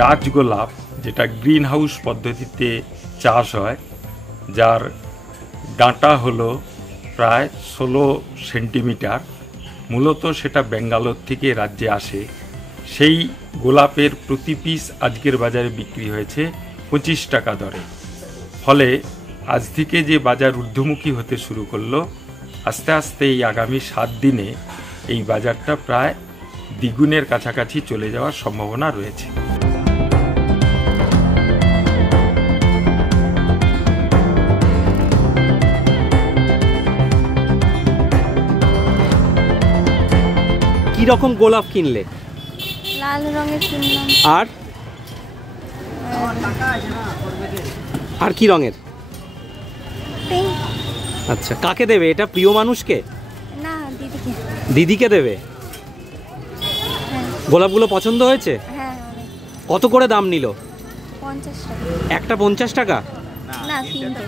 Dutch গোলাপ, যেটা green house পদ্ধতিতে চাষ হয়, যার ডাঁটা হলো প্রায় 16 সেন্টিমিটার, মূলত সেটা ব্যাঙ্গালোর থেকে রাজ্যে আসে। সেই গোলাপের প্রতি পিস আজকের বাজারে বিক্রি হয়েছে 25 টাকা দরে। ফলে আজ থেকে যে বাজার ঊর্ধ্বমুখী হতে শুরু করলো, আস্তে আস্তে এই আগামী 7 দিনে এই বাজারটা প্রায় দ্বিগুণের কাছাকাছি চলে যাওয়ার সম্ভাবনা রয়েছে। কি রকম গোলাপ কিনলে? লাল রঙের কিনলাম। আর কি রঙের? পিঙ্ক। আচ্ছা, কাকে দেবে এটা? প্রিয় মানুষকে? না, দিদিকে। দিদিকে দেবে? হ্যাঁ। গোলাপগুলো পছন্দ হয়েছে? হ্যাঁ। কত করে দাম নিল? 50 টাকা। একটা 50 টাকা? না, 3টে।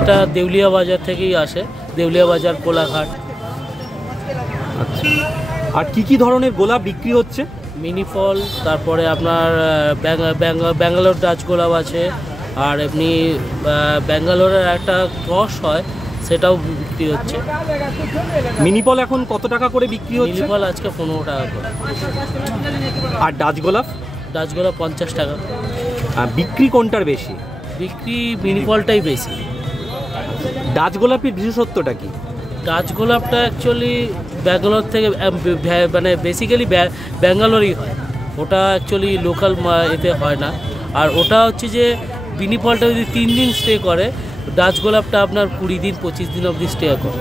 এটা দেউলিয়া বাজার থেকেই আসে, দেউলিয়া বাজার, কোলাঘাট। আচ্ছা, আর কি কি ধরনের গোলাপ বিক্রি হচ্ছে? মিনি ফল, তারপরে আপনার ব্যাঙ্গালোর ডাচ গোলাপ আছে, আর এমনি ব্যাঙ্গালোরের একটা ক্রস হয়, সেটাও বিক্রি হচ্ছে। মিনিপল এখন কত টাকা করে বিক্রি হচ্ছে? মিনি ফল আজকে 15 টাকা করে। আর ডাচ গোলাপ? ডাচ গোলাপ 50 টাকা। বিক্রি কোনটার বেশি? বিক্রি মিনি ফলটাই বেশি। ডাচ গোলাপের বিশেষত্বটা কি? ডাচ গোলাপটা অ্যাকচুয়ালি ব্যাঙ্গালোর থেকে, মানে বেসিক্যালি ব্যাঙ্গালোরই হয়, ওটা অ্যাকচুয়ালি লোকাল এতে হয় না। আর ওটা হচ্ছে যে মিনি ফলটা যদি 3 দিন স্টে করে, ডাচ গোলাপটা আপনার 20 দিন 25 দিন অবধি স্টে করে।